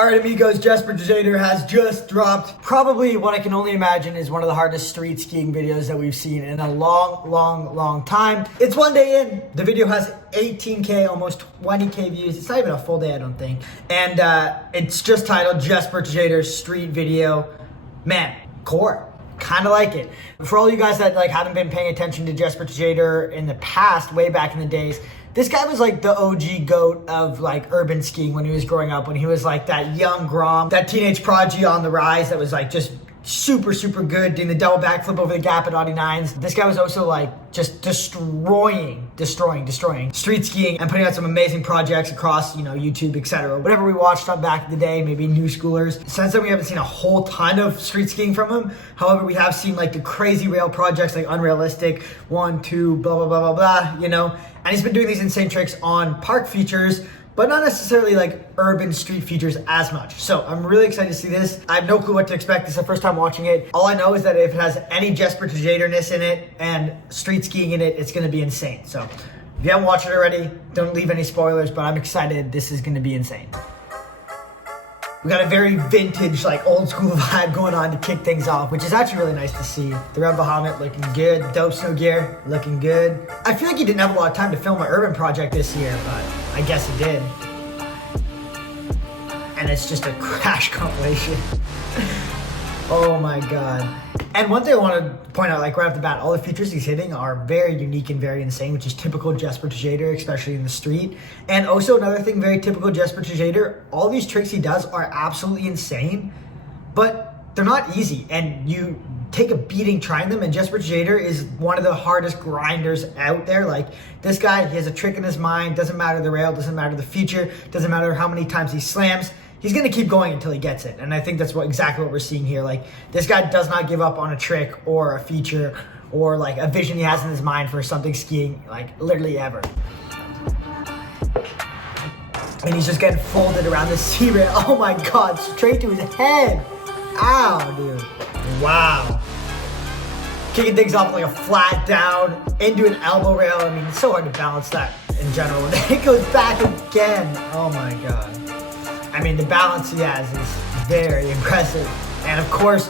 Alright amigos, Jesper Tjader has just dropped probably what I can only imagine is one of the hardest street skiing videos that we've seen in a long time. It's one day in. The video has 18k, almost 20k views. It's not even a full day, I don't think. And it's just titled Jesper Tjader's Street Video. Man, Cork. Kind of like it. For all you guys that haven't been paying attention to Jesper Tjader in the past, way back in the days, this guy was like the OG GOAT of urban skiing when he was growing up, when he was that young Grom, that teenage prodigy on the rise that was just super good, doing the double backflip over the gap at Audi 9s. This guy was also just destroying street skiing and putting out some amazing projects across, YouTube, etc. Whatever we watched on back in the day, maybe new schoolers. Since then, we haven't seen a whole ton of street skiing from him. However, we have seen the crazy rail projects like Unrealistic, 1, 2, blah, blah, blah, blah, blah, And he's been doing these insane tricks on park features, but not necessarily urban street features as much. So I'm really excited to see this. I have no clue what to expect. This is the first time watching it. All I know is that if it has any Jesper Tjader-ness in it and street skiing in it, it's gonna be insane. So if you haven't watched it already, don't leave any spoilers, but I'm excited. This is gonna be insane. We got a very vintage, old school vibe going on to kick things off, which is actually really nice to see. The Red Bahamut looking good. Dope Snow Gear looking good. I feel like he didn't have a lot of time to film an urban project this year, but I guess he did. And it's just a crash compilation. Oh my God. And one thing I want to point out, right off the bat, all the features he's hitting are very unique and very insane, which is typical Jesper Tjader, especially in the street. And also another thing very typical Jesper Tjader, all these tricks he does are absolutely insane, but they're not easy. And you take a beating trying them, and Jesper Tjader is one of the hardest grinders out there. This guy, he has a trick in his mind, doesn't matter the rail, doesn't matter the feature, doesn't matter how many times he slams. He's gonna keep going until he gets it. And I think that's exactly what we're seeing here. This guy does not give up on a trick or a feature or a vision he has in his mind for something skiing, literally ever. And he's just getting folded around the C-rail. Oh my God, straight to his head. Ow, dude. Wow. Kicking things off a flat down into an elbow rail. I mean, it's so hard to balance that in general. And then it goes back again. Oh my God. I mean, the balance he has is very impressive. And of course,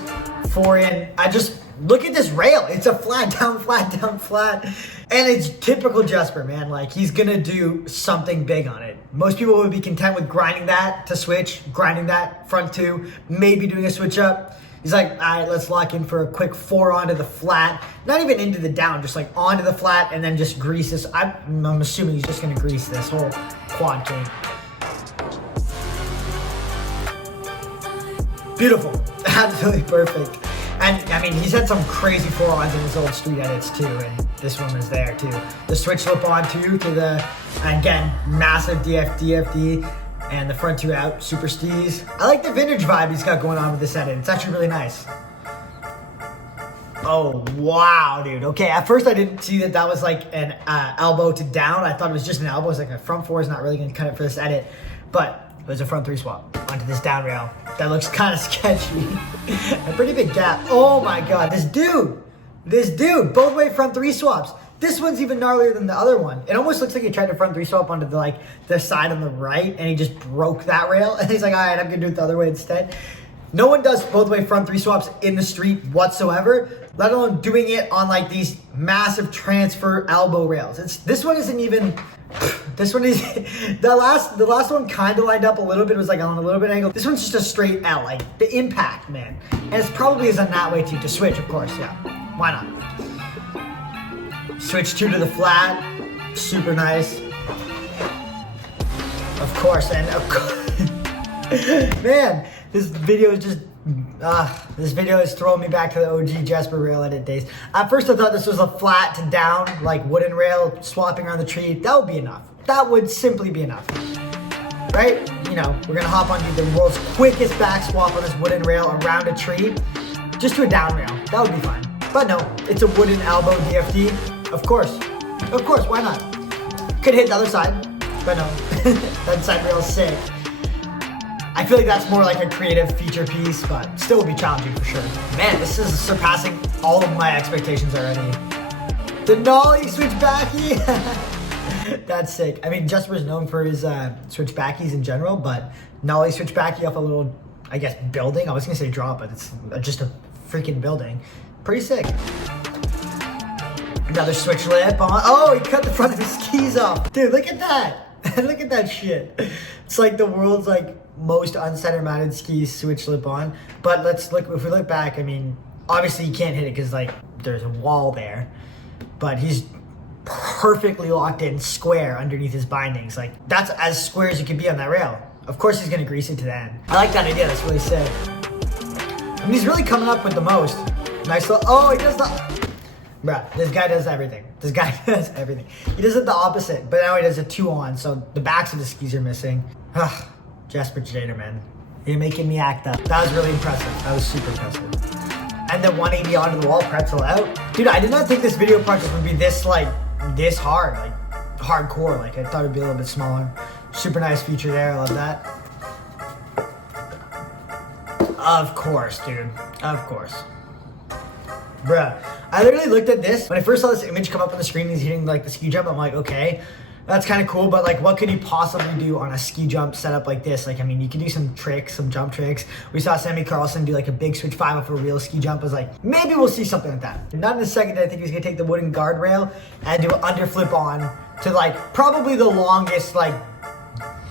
look at this rail. It's a flat down, flat. And it's typical Jesper, man. He's gonna do something big on it. Most people would be content with grinding that to switch, grinding that front two, maybe doing a switch up. He's all right, let's lock in for a quick 4 onto the flat. Not even into the down, just onto the flat and then just grease this. I'm assuming he's just gonna grease this whole quad king. Beautiful, absolutely perfect. And I mean, he's had some crazy 4-ons in his old street edits too, and this one is there too. The switch slip on too to the, again, massive DFD, and the front 2 out, super steez. I like the vintage vibe he's got going on with this edit. It's actually really nice. Oh, wow, dude. Okay, at first I didn't see that was an elbow to down. I thought it was just an elbow. It's a front 4 is not really gonna cut it for this edit, but it was a front 3 swap onto this down rail. That looks kind of sketchy. A pretty big gap. Oh my God, this dude, both way front 3 swaps. This one's even gnarlier than the other one. It almost looks like he tried to front 3 swap onto the side on the right, and he just broke that rail. And he's all right, I'm gonna do it the other way instead. No one does both way front 3 swaps in the street whatsoever, let alone doing it on these massive transfer elbow rails. This one isn't even. This one is the last one kind of lined up a little bit. It was on a little bit angle. This one's just a straight L, the impact, man. And it's probably is on that way too, to switch, of course, yeah. Why not? Switch 2 to the flat, super nice. Of course, and of course, man, this video is just. This video is throwing me back to the OG Jesper rail edit days. At first I thought this was a flat to down, wooden rail swapping around the tree. That would be enough. That would simply be enough. Right? We're gonna hop onto the world's quickest back swap on this wooden rail around a tree, just to a down rail. That would be fine. But no, it's a wooden elbow DFD. Of course, why not? Could hit the other side, but no. That side rail is sick. I feel like that's more a creative feature piece, but still will be challenging for sure. Man, this is surpassing all of my expectations already. The nollie switch backy. That's sick. I mean, Jesper's known for his switchbackies in general, but nollie switchbacky off a little, I guess, building. I was gonna say drop, but it's just a freaking building. Pretty sick. Another switch lip on. Oh, he cut the front of his skis off. Dude, look at that. Look at that shit. It's like the world's like most uncenter mounted skis switch lip on. But let's look, if we look back, I mean, obviously you can't hit it because like there's a wall there. But he's perfectly locked in square underneath his bindings. Like that's as square as you can be on that rail. Of course he's gonna grease it to the end. I like that idea, that's really sick. I mean, he's really coming up with the most. Nice little, oh, he does the, bruh, this guy does everything. This guy does everything. He does it the opposite, but now he does a 2-on, so the backs of the skis are missing. Jesper Tjader, man. You're making me act up. That was really impressive. That was super impressive. And the 180 onto the wall, pretzel out. Dude, I did not think this video project would be this, like, this hard. Like, hardcore. Like, I thought it'd be a little bit smaller. Super nice feature there. I love that. Of course, dude. Of course. Bruh, I literally looked at this. When I first saw this image come up on the screen, he's hitting like the ski jump, I'm like, okay, that's kind of cool, but like what could he possibly do on a ski jump setup like this? Like, I mean, you can do some tricks, some jump tricks. We saw Sammy Carlson do like a big switch 5 off a real ski jump. I was like, maybe we'll see something like that. Not in a second, I think he's gonna take the wooden guardrail and do an underflip on to like probably the longest like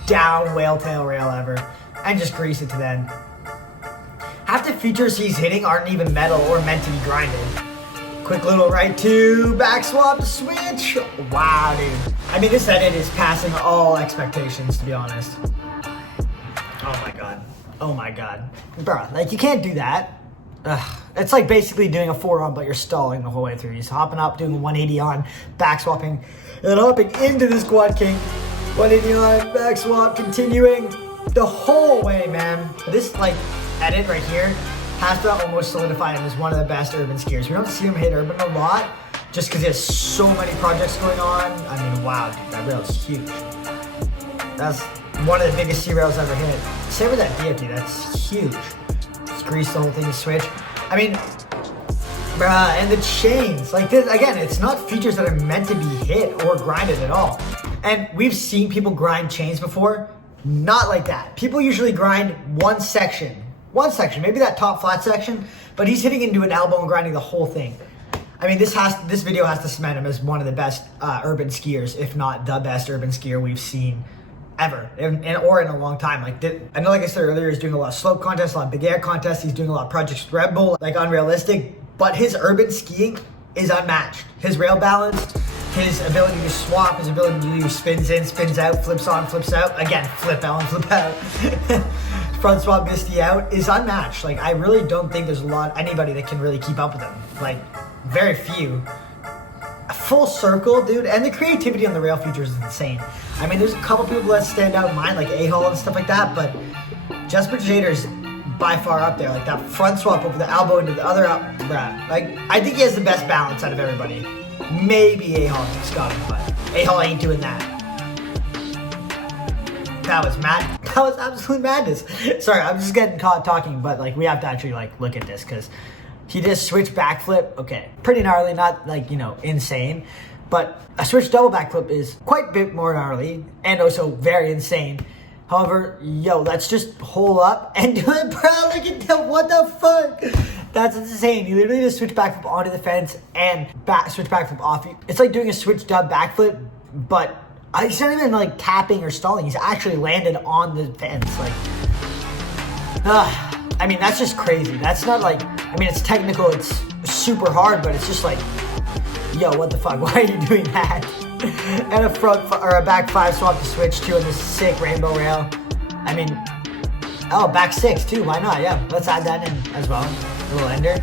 down whale tail rail ever and just grease it to the end. Half the features he's hitting aren't even metal or meant to be grinded. Quick little right 2, back swap, switch. Wow, dude. I mean, this edit is passing all expectations, to be honest. Oh my god. Oh my god. Bruh, like you can't do that. Ugh. It's like basically doing a 4-on, but you're stalling the whole way through. He's hopping up, doing a 180 on, back swapping, and then hopping into this quad king. 180 on, back swap, continuing the whole way, man. This, like, edit right here has to almost solidify him as one of the best urban skiers. We don't see him hit urban a lot just because he has so many projects going on. I mean, wow, dude, that rail is huge. That's one of the biggest ski rails ever hit. Same with that DFD, that's huge. Just grease the whole thing to switch. I mean, bruh, and the chains, like this, again, it's not features that are meant to be hit or grinded at all. And we've seen people grind chains before, not like that. People usually grind one section, maybe that top flat section, but he's hitting into an elbow and grinding the whole thing. I mean, this video has to cement him as one of the best urban skiers, if not the best urban skier we've seen ever, or in a long time. Like, I know, like I said earlier, he's doing a lot of slope contests, a lot of big air contests. He's doing a lot of projects with Red Bull, like unrealistic. But his urban skiing is unmatched. His rail balance, his ability to swap, his ability to do spins in, spins out, flips on, flips out. Again, flip out, flip out. Front swap misty out is unmatched. Like, I really don't think there's anybody that can really keep up with him. Like, very few. Full circle, dude, and the creativity on the rail features is insane. I mean, there's a couple people that stand out in mind, like A-Hole and stuff like that, but Jesper Tjader's by far up there. Like, that front swap over the elbow into the other bruh. Like, I think he has the best balance out of everybody. Maybe A-Hole has got him, but A-Hole ain't doing that. That was mad. That was absolute madness. Sorry, I'm just getting caught talking, but like we have to actually like look at this because he just switched backflip. Okay, pretty gnarly, not like, you know, insane, but a switch double backflip is quite a bit more gnarly and also very insane. However, yo, let's just hold up and do it, bro. Look at that. What the fuck? That's insane. He literally just switched backflip onto the fence and switch backflip off. It's like doing a switch dub backflip, but he's not even like tapping or stalling. He's actually landed on the fence. Like, I mean, that's just crazy. That's not like, I mean, it's technical, it's super hard, but it's just like, yo, what the fuck? Why are you doing that? And a front or a back 5 swap to switch to on this sick rainbow rail. I mean, oh, back 6 too. Why not? Yeah, let's add that in as well. A little ender.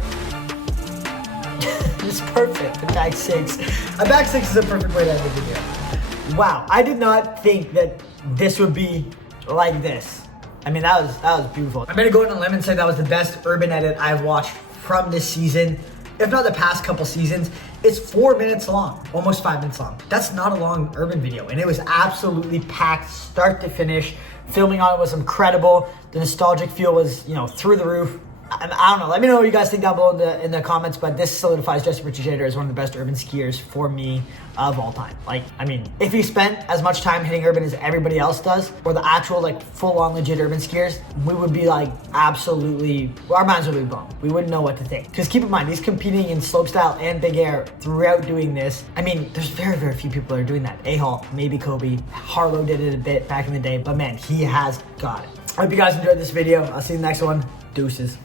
It's perfect. The back 6. A back 6 is a perfect way to end the video. Wow, I did not think that this would be like this. I mean, that was beautiful. I'm gonna go on a limb and say that was the best urban edit I've watched from this season, if not the past couple seasons. It's 4 minutes long, almost 5 minutes long. That's not a long urban video, and it was absolutely packed, start to finish. Filming on it was incredible. The nostalgic feel was, you know, through the roof. I don't know. Let me know what you guys think down below in the comments. But this solidifies Jesper Tjader as one of the best urban skiers for me of all time. Like, I mean, if he spent as much time hitting urban as everybody else does, or the actual like full-on legit urban skiers, we would be like absolutely, our minds would be blown. We wouldn't know what to think. Because keep in mind, he's competing in slopestyle and big air throughout doing this. I mean, there's very, very few people that are doing that. A-Hall, maybe Kobe, Harlow did it a bit back in the day, but man, he has got it. I hope you guys enjoyed this video. I'll see you in the next one. Deuces.